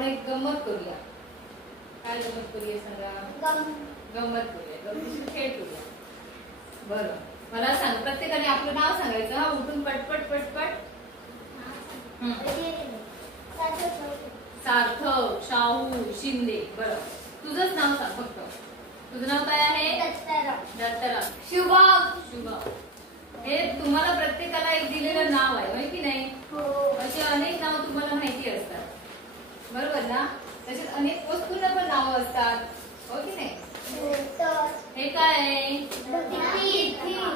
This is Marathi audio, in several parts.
आपण एक गंमत करूया. काय गंमत करूया सांगा? गंमत करूया, गमतीशीर खेळ करूया. बरं, मला सांग, प्रत्येकाने आपलं नाव सांगायचं. हा, उठून पटपट पटपट. सार्थक, शाहू, शिंदे. बरं, तुझंच नाव सांग फक्त. तुझं नाव काय आहे? दत्तराम. शुभम. हे तुम्हाला प्रत्येकाला एक दिलेलं नाव आहे, होय की नाही? असे अनेक नाव तुम्हाला माहिती असतात, बरोबर ना? तसेच अनेक वस्तूंना पण नाव असतात, हो की नाही? हे काय आहे?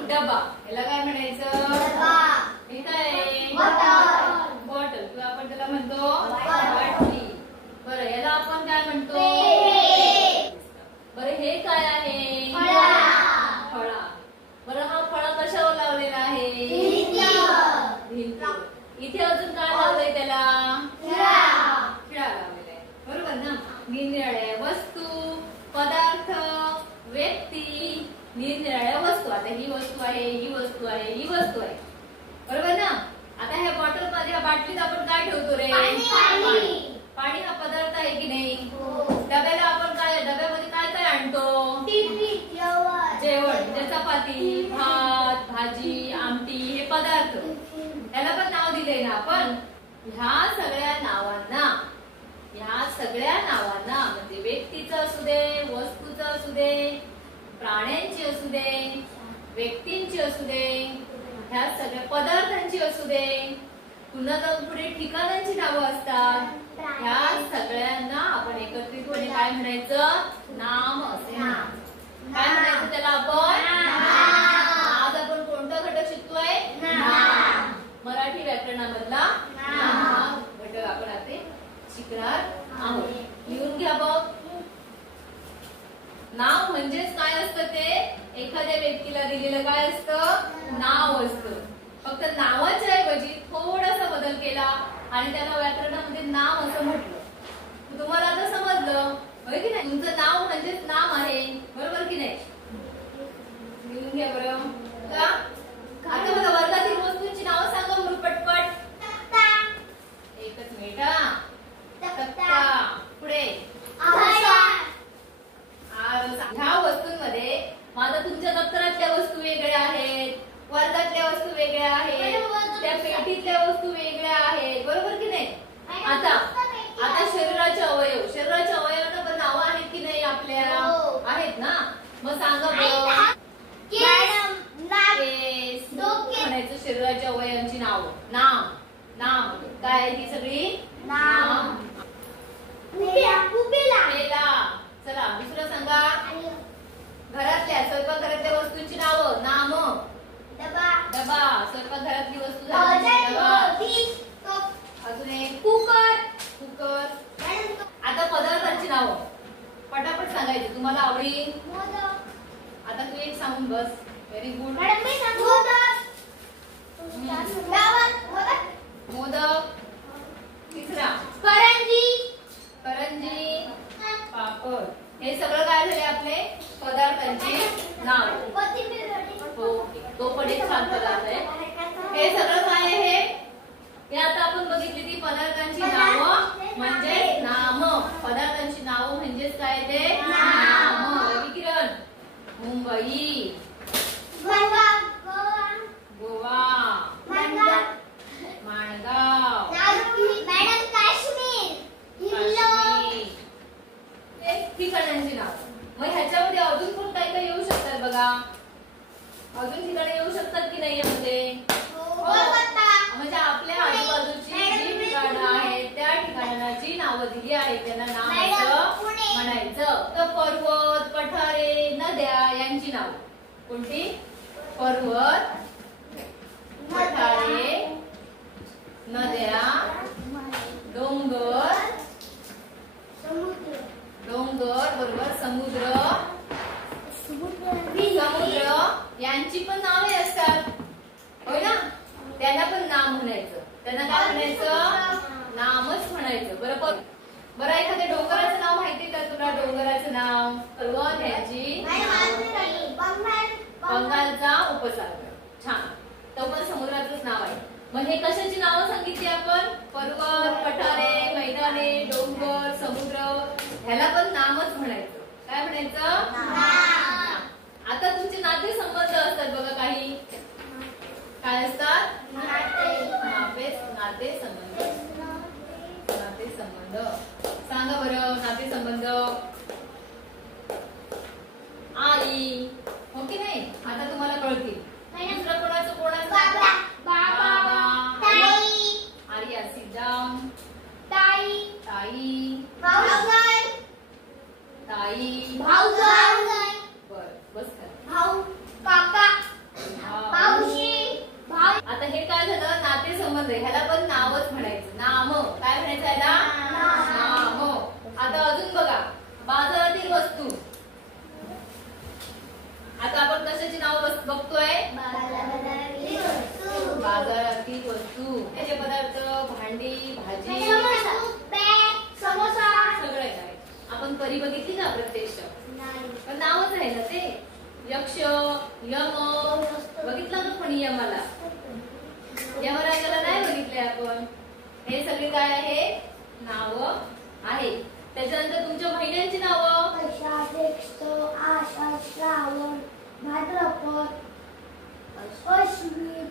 डबा. याला काय म्हणायचं? हे काय आहे? बॉटल, किंवा आपण त्याला म्हणतो बाटली. बरं, याला आपण काय म्हणतो? बरं, हे काय आहे? फळा. बरं, हा फळा कशावर लावलेला आहे? भिंतीवर. इथे अजून काय लावलंय त्याला? खिळा लावलेला आहे, बरोबर ना? निरनिराळ्या वस्तू, पदार्थ, व्यक्ती, निरनिराळ्या वस्तू. आता ही वस्तू आहे, ही वस्तू आहे, ही वस्तू आहे, बरोबर ना? आता ह्या बॉटल मध्ये, ह्या बाटलीत आपण काय ठेवतो रे? पाणी हा पदार्थ आहे की नाही? डब्याला आपण काय, डब्यामध्ये काय काय आणतो? जेवण, म्हणजे चपाती, भात, भाजी, आमटी, हे पदार्थ. त्याला पण नाव दिले ना आपण. ह्या सगळ्या नावांना म्हणजे व्यक्तीचं असू दे, वस्तूचं असू दे, प्राण्यांची असू दे, व्यक्तींची असू दे, ह्या सगळ्या पदार्थांची असू दे, पुन्हा जाऊन पुढे ठिकाणांची नावं असतात. ह्या सगळ्यांना आपण एकत्रितपणे काय म्हणायचं? नाम असे काय म्हणायचं त्याला आपण? आज आपण कोणता घटक शिकतोय? मराठी व्याकरणामधला घटक आपण आता शिकणार आहोत. लिहून घ्या बघ. नाव म्हणजेच काय असतं? ते एखाद्या व्यक्तीला दिलेलं काय असतं? नाव असतं. फक्त नावाच्या ऐवजी थोडासा बदल केला आणि त्याला व्याकरणामध्ये नाव असं म्हटलं. तुम्हाला आता समजलं, होय की नाही? तुमचं नाव म्हणजेच नाम आहे, बरोबर की नाही? लिहून घ्या बरं. का आता मला वर्गातील वस्तूंची नावं सांगा बरं पटपट. एकच मिनिट. तक्ता. पुढे ह्या वस्तूंमध्ये माझा तुमच्या दप्तरातल्या वस्तू वेगळ्या आहेत, वर्गातल्या वस्तू वेगळ्या आहेत, त्या पेटीतल्या वस्तू वेगळ्या आहेत, बरोबर की नाही? आता शरीराचे अवयवांना पण नावं आहेत की नाही आपल्या? आहेत ना? मग सांगा बरं. म्हणायचं शरीराच्या अवयवांची नावं. नाम काय आहे? ती सगळी नाम. चला दुसरं सांगा. स्वयंपाकघरातल्या वस्तूंची नावं. नाम. डबा स्वयंपाकघरातली वस्तू झाली. अजून एक कुकर. आता पदार्थांची नावं पटापट सांगायची, तुम्हाला आवडील. आता तू एक सांगून बस. Very good. मोदक. तिसरा करंजी, पापड. हे सगळं काय झाले आपले पदार्थांची नाव. हो, तो पण एक छान पदार्थ आहे. हे सगळं काय आहे? हे आता आपण बघितली ती पदार्थांची नावं म्हणजे नाम. पदार्थांची नावं म्हणजेच काय? ते नाम. रविकिरण. मुंबई, गोवा, माणगाव, ठिकाणांची नाव. मग ह्याच्यामध्ये अजून पण काय काय येऊ शकतात बघा. अजून ठिकाणे येऊ शकतात की नाही यामध्ये? म्हणजे आपल्या आजूबाजूची जी ठिकाणं आहेत त्या ठिकाणांची नावं दिली आहेत, त्यांना नाव असं म्हणायचं. तर पर्वत, पठारे, नद्या यांची नाव कोणती? पर्वत, पठारे, नद्या, डोंगर, बरोबर, समुद्र यांची पण नावे असतात, होय ना? त्यांना पण नाम म्हणायचं. त्यांना काय म्हणायचं? नामच म्हणायचं. बरोबर. बरं, एखाद्या डोंगराचं नाव माहिती का तुला? डोंगराचं नाव पर्वत ह्याची बंगालचा उपसागर. छान. तो पण समुद्राचंच नाव आहे. मग हे कशाची नावं सांगितली आपण? पर्वत, पठारे, मैदाने, डोंगर, ह्याला पण नामच म्हणायचं. काय म्हणायचं? नाम. आता तुमचे नाते संबंध असतात बघा काही. काय असतात? नाते संबंध. नाते संबंध सांगा बरं. नाते संबंध आई, हो की नाही? आता तुम्हाला कळतील. दुसरं कोणाचं? बाबा, आर्या sit down. ताई, बर बस कर. काका, आता हे काय झालं? नाते संबंध. ह्याला पण नावच म्हणायचं. नाम. काय म्हणायचं ह्याला? नाम. आता अजून बघा, बाजारातील वस्तू. आता आपण कशाची नाव बघतोय? बाजारातील वस्तू. त्याचे पदार्थ, भांडी, भाजी, समोसा सगळं आहे. आपण परी बघितली ना प्रत्यक्ष? पण नावच आहे ना ते. यक्ष, यम बघितलं का? पण यमाला, यमराजाला नाही बघितले आपण. हे सगळे काय आहे? नाव आहे. त्याच्यानंतर तुमच्या महिन्यांची नावं. आषाढ, श्रावण, भाद्रपद, अश्विन,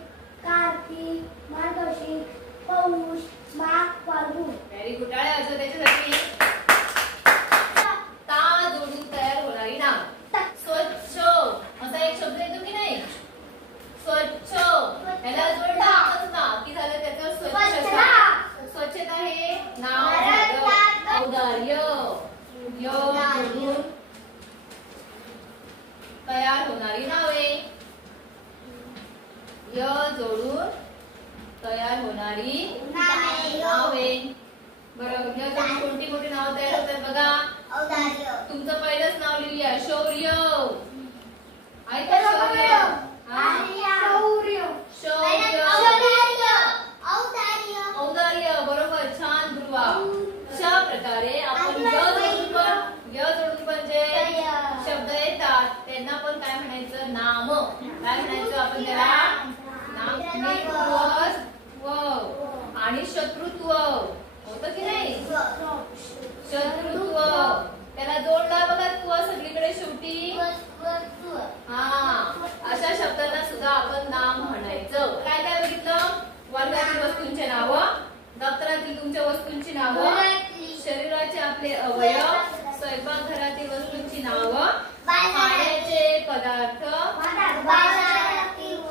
कार्तिक, मार्गशीर्ष, पौष, माघ, फाल्गुन. Very good. टाळ्या वाजवा त्याच्यासाठी. ता जोडून तयार होणारी नाव. स्वच्छ असा एक शब्द येतो की नाही? स्वच्छ. ह्याला जोडला ना की झालं त्याचं स्वच्छता. स्वच्छता हे नाव झालं. औदार्य. य जोडून तयार होणारी नावे. य जोडून तयार होणारी नावे. बरं, य जोडून कोणती कोणती नाव तयार होतात बघा. तुमचं पहिलंच नाव लिहूया. शौर्य. ऐका शौर्य. औदार्य. बरोबर. छान ध्रुवा. अशा प्रकारे आपण य जोडून पण जे शब्द येतात त्यांना पण काय म्हणायचं? नाम. काय म्हणायचं आपण त्याला? नाम. आणि शत्रुत्व होतं की नाही? शत्रुत्व. त्याला जोडला बघा तू सगळीकडे शेवटी. अशा शब्दांना सुद्धा आपण नाम म्हणायचं. काय काय बघितलं? वर्गातील वस्तूंची नावं, दप्तरातील तुमच्या वस्तूंची नावं, शरीराचे आपले अवयव, स्वयंपाकघरातील वस्तूंची नावं, खाण्याचे पदार्थ,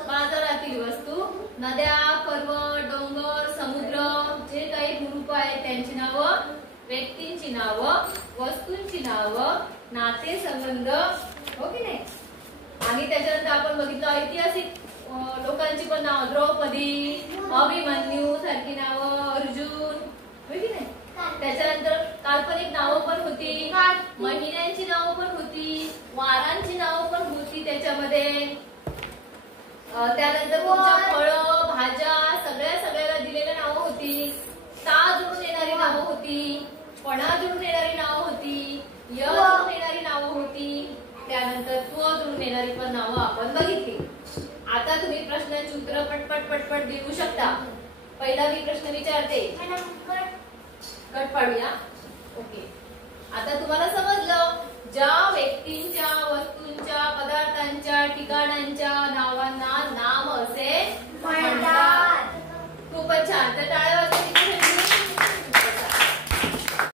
बाजारातील वस्तू, नद्या, पर्वत, डोंगर, समुद्र, जे काही भूरूप आहेत त्यांची नावं, व्यक्तींची नावं, वस्तूंची नावं, नाते संबंध, हो की नाही? आणि त्याच्यानंतर आपण बघितलं ऐतिहासिक लोकांची पण नाव. द्रौपदी, अभिमन्यू सारखी नावं, अर्जुन, हो की नाही? त्याच्यानंतर काल्पनिक नावं पण होती, महिन्यांची नावं पण होती, वारांची नावं पण होती त्याच्यामध्ये. त्यानंतर तुमच्या फळं, भाज्या सगळ्याला दिलेल्या नावं होती. ता जोडून येणारी नावं होती, पणा जोडून येणारी नावं होती, य जोडून येणारी नावं होती. त्यानंतर त्व जोडून येणारी पण नावं आपण बघितली. आता तुम्ही प्रश्नांची उत्तरं पटपट देऊ शकता. पहिला मी प्रश्न विचारते. कट पाडूया. ओके. आता तुम्हाला समजलं ज्या व्यक्तींच्या, वस्तूंच्या, पदार्थांच्या, ठिकाणांच्या नावांना नाम असे म्हणतात. खूपच छान. तर टाळ्या